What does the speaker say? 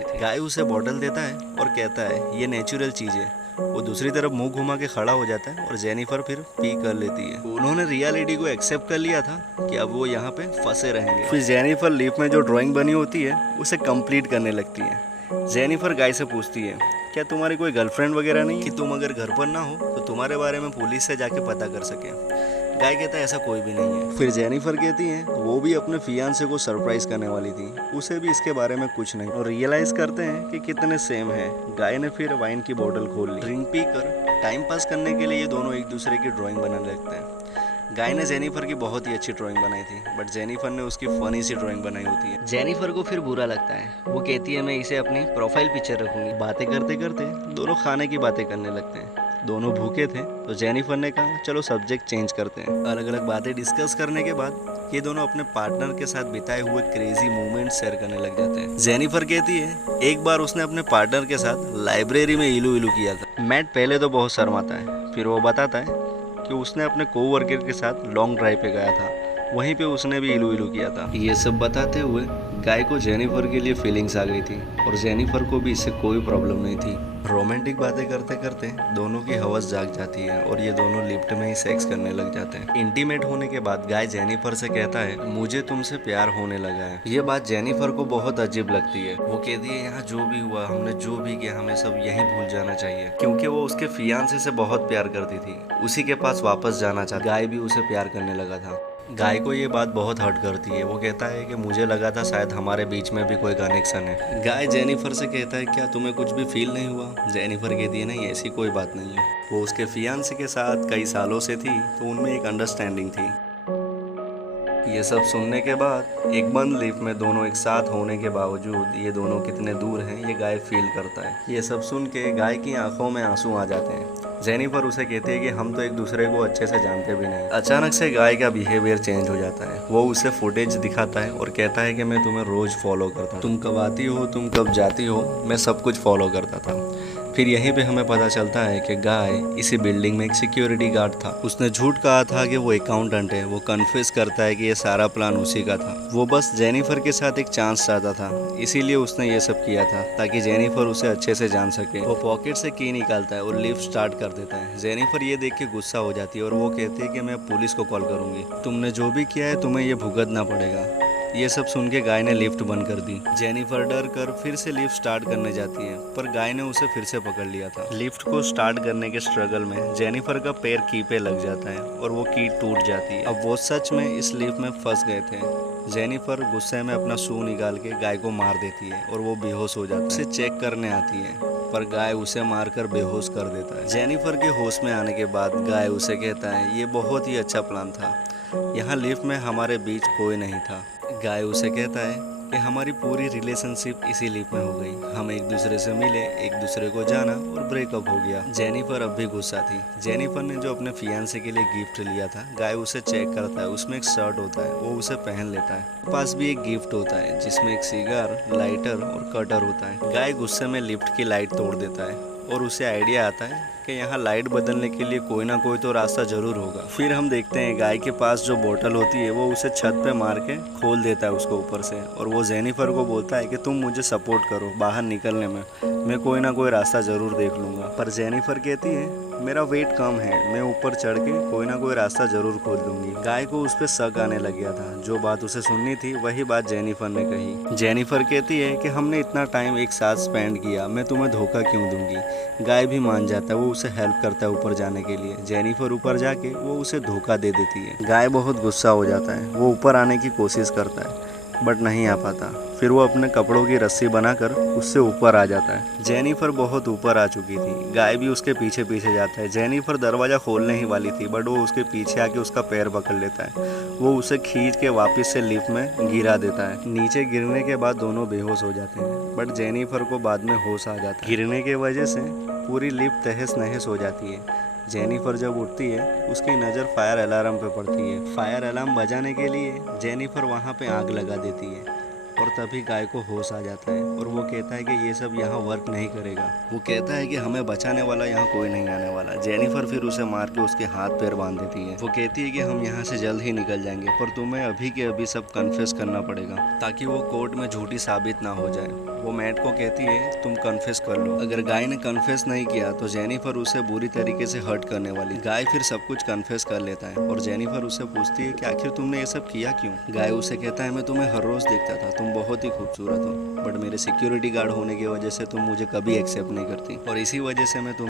पड़ी थी। गाय उसे बॉटल देता है और कहता है ये नेचुरल चीज़ है। वो दूसरी तरफ मुंह घुमा के खड़ा हो जाता है और जेनिफर फिर पी कर लेती है। उन्होंने रियलिटी को एक्सेप्ट कर लिया था कि अब वो यहाँ पे फंसे रहेंगे। फिर जेनिफर लीफ में जो ड्राइंग बनी होती है उसे कंप्लीट करने लगती है। जेनिफर गाय से पूछती है क्या तुम्हारी कोई गर्लफ्रेंड वगैरह नहीं कि तुम अगर घर पर ना हो तो तुम्हारे बारे में पुलिस से जाके पता कर सके। गाय कहता है ऐसा कोई भी नहीं है। फिर जेनिफर कहती है वो भी अपने फियांसे को सरप्राइज करने वाली थी, उसे भी इसके बारे में कुछ नहीं, और रियलाइज करते हैं कि कितने सेम है। गाय ने फिर वाइन की बोतल खोल ली। ड्रिंक पी कर टाइम पास करने के लिए ये दोनों एक दूसरे की ड्राइंग बनाने लगते हैं। गाय ने जेनिफर की बहुत ही अच्छी ड्राइंग बनाई थी, बट जेनिफर ने उसकी फनी सी ड्राइंग बनाई होती है। जेनिफर को फिर बुरा लगता है, वो कहती है मैं इसे अपनी प्रोफाइल पिक्चर रखूंगी। बातें करते करते दोनों खाने की बातें करने लगते हैं। दोनों भूखे थे तो जेनिफर ने कहा चलो सब्जेक्ट चेंज करते हैं। अलग अलग बातें डिस्कस करने के बाद ये दोनों अपने पार्टनर के साथ बिताए हुए क्रेजी मोमेंट शेयर करने लग जाते हैं। जेनिफर कहती है एक बार उसने अपने पार्टनर के साथ लाइब्रेरी में इलू इलू किया था। मैट पहले तो बहुत शर्माता है, फिर वो बताता है कि उसने अपने कोवर्कर के साथ लॉन्ग ड्राइव पे गया था, वहीं पे उसने भी इलू इलू किया था। ये सब बताते हुए गाय को जेनिफर के लिए फीलिंग्स आ गई थी और जेनिफर को भी इससे कोई प्रॉब्लम नहीं थी। रोमांटिक बातें करते करते दोनों की हवस जाग जाती है और ये दोनों लिफ्ट में ही सेक्स करने लग जाते हैं। इंटीमेट होने के बाद गाय जेनिफर से कहता है मुझे तुमसे प्यार होने लगा है। ये बात जेनिफर को बहुत अजीब लगती है। वो कहती है यहाँ जो भी हुआ, हमने जो भी किया, हमें सब यही भूल जाना चाहिए, क्योंकि वो उसके फियांसे से बहुत प्यार करती थी, उसी के पास वापस जाना चाहती। गाय भी उसे प्यार करने लगा था। गाय को ये बात बहुत हर्ट करती है। वो कहता है कि मुझे लगा था शायद हमारे बीच में भी कोई कनेक्शन है। गाय जेनिफर से कहता है क्या तुम्हें कुछ भी फील नहीं हुआ? जेनिफर कहती है नहीं, ऐसी कोई बात नहीं है। वो उसके फियांसे के साथ कई सालों से थी तो उनमें एक अंडरस्टैंडिंग थी। ये सब सुनने के बाद एक बंद लिफ्ट में दोनों एक साथ होने के बावजूद ये दोनों कितने दूर हैं ये गाय फील करता है। ये सब सुन के गाय की आंखों में आंसू आ जाते हैं। जेनिफर उसे कहती है कि हम तो एक दूसरे को अच्छे से जानते भी नहीं। अचानक से गाय का बिहेवियर चेंज हो जाता है। वो उसे फुटेज दिखाता है और कहता है कि मैं तुम्हें रोज फॉलो करता हूँ, तुम कब आती हो, तुम कब जाती हो, मैं सब कुछ फॉलो करता था। फिर यहीं पे हमें पता चलता है कि गाय इसी बिल्डिंग में एक सिक्योरिटी गार्ड था। उसने झूठ कहा था कि वो अकाउंटेंट है। वो कन्फेस करता है कि ये सारा प्लान उसी का था। वो बस जेनिफर के साथ एक चांस चाहता था, इसीलिए उसने ये सब किया था ताकि जेनिफर उसे अच्छे से जान सके। वो पॉकेट से की निकालता है और लिफ्ट स्टार्ट कर देता है। जेनिफर ये देख के गुस्सा हो जाती है और वो कहती है कि मैं पुलिस को कॉल करूंगी, तुमने जो भी किया है तुम्हें ये भुगतना पड़ेगा। ये सब सुन के गाय ने लिफ्ट बंद कर दी। जेनिफर डर कर फिर से लिफ्ट स्टार्ट करने जाती है, पर गाय ने उसे फिर से पकड़ लिया था। लिफ्ट को स्टार्ट करने के स्ट्रगल में जेनिफर का पैर की पे लग जाता है और वो की टूट जाती है। अब वो सच में इस लिफ्ट में फंस गए थे। जेनिफर गुस्से में अपना शू निकाल के गाय को मार देती है और वो बेहोश हो जाता है। उसे चेक करने आती है पर गाय उसे मारकर बेहोश कर देता है। जेनिफर के होश में आने के बाद गाय उसे कहता है ये बहुत ही अच्छा प्लान था, यहाँ लिफ्ट में हमारे बीच कोई नहीं था। गाय उसे कहता है कि हमारी पूरी रिलेशनशिप इसी लिफ्ट में हो गई, हम एक दूसरे से मिले, एक दूसरे को जाना और ब्रेकअप हो गया। जेनिफर अब भी गुस्सा थी। जेनिफर ने जो अपने फियांसे के लिए गिफ्ट लिया था, गाय उसे चेक करता है, उसमें एक शर्ट होता है, वो उसे पहन लेता है। पास भी एक गिफ्ट होता है जिसमें एक सिगार, लाइटर और कटर होता है। गाय गुस्से में लिफ्ट की लाइट तोड़ देता है और उसे आइडिया आता है कि यहाँ लाइट बदलने के लिए कोई ना कोई तो रास्ता जरूर होगा। फिर हम देखते हैं गाय के पास जो बोतल होती है वो उसे छत पे मार के खोल देता है उसको ऊपर से, और वो जेनिफर को बोलता है कि तुम मुझे सपोर्ट करो बाहर निकलने में, मैं कोई ना कोई रास्ता जरूर देख लूँगा। पर जेनिफर कहती है मेरा वेट कम है, मैं ऊपर चढ़ के कोई ना कोई रास्ता जरूर खोल दूंगी। गाय को उस पर शक आने लग गया था। जो बात उसे सुननी थी वही बात जेनिफर ने कही। जेनिफर कहती है कि हमने इतना टाइम एक साथ स्पेंड किया, मैं तुम्हें धोखा क्यों दूंगी। गाय भी मान जाता है, वो उसे हेल्प करता है ऊपर जाने के लिए। जेनिफर ऊपर जाके वो उसे धोखा दे देती है। गाय बहुत गुस्सा हो जाता है, वो ऊपर आने की कोशिश करता है बट नहीं आ पाता। फिर वो अपने कपड़ों की रस्सी बनाकर उससे ऊपर आ जाता है। जेनिफर बहुत ऊपर आ चुकी थी। गाय भी उसके पीछे पीछे जाता है। जेनिफर दरवाज़ा खोलने ही वाली थी बट वो उसके पीछे आके उसका पैर पकड़ लेता है। वो उसे खींच के वापस से लिफ्ट में गिरा देता है। नीचे गिरने के बाद दोनों बेहोश हो जाते हैं बट जेनिफर को बाद में होश आ जाता है। गिरने की वजह से पूरी लिफ्ट तहस नहस हो जाती है। जेनिफर जब उठती है उसकी नज़र फायर अलार्म पे पड़ती है। फायर अलार्म बजाने के लिए जेनिफर वहाँ पे आग लगा देती है और तभी गाय को होश आ जाता है और वो कहता है कि ये सब यहाँ वर्क नहीं करेगा। वो कहता है कि हमें बचाने वाला यहाँ कोई नहीं आने वाला। जेनिफर फिर उसे मार के उसके हाथ पैर बांध देती है। वो कहती है कि हम यहाँ से जल्द ही निकल जाएंगे पर तुम्हें अभी के अभी सब कन्फेस करना पड़ेगा ताकि वो कोर्ट में झूठी साबित ना हो जाए। वो मैट को कहती है तुम कन्फेस कर लो। अगर गाय ने कन्फेस नहीं किया तो जेनिफर उसे बुरी तरीके से हर्ट करने वाली। गाय फिर सब कुछ कन्फेस कर लेता है और जेनिफर उसे पूछती है कि आखिर तुमने ये सब किया क्यों। गाय उसे कहता है मैं तुम्हें हर रोज देखता था, तुम बहुत ही खूबसूरत हो, बट मेरे सिक्योरिटी गार्ड होने की वजह से तुम मुझे कभी एक्सेप्ट नहीं करती और इसी वजह से मैं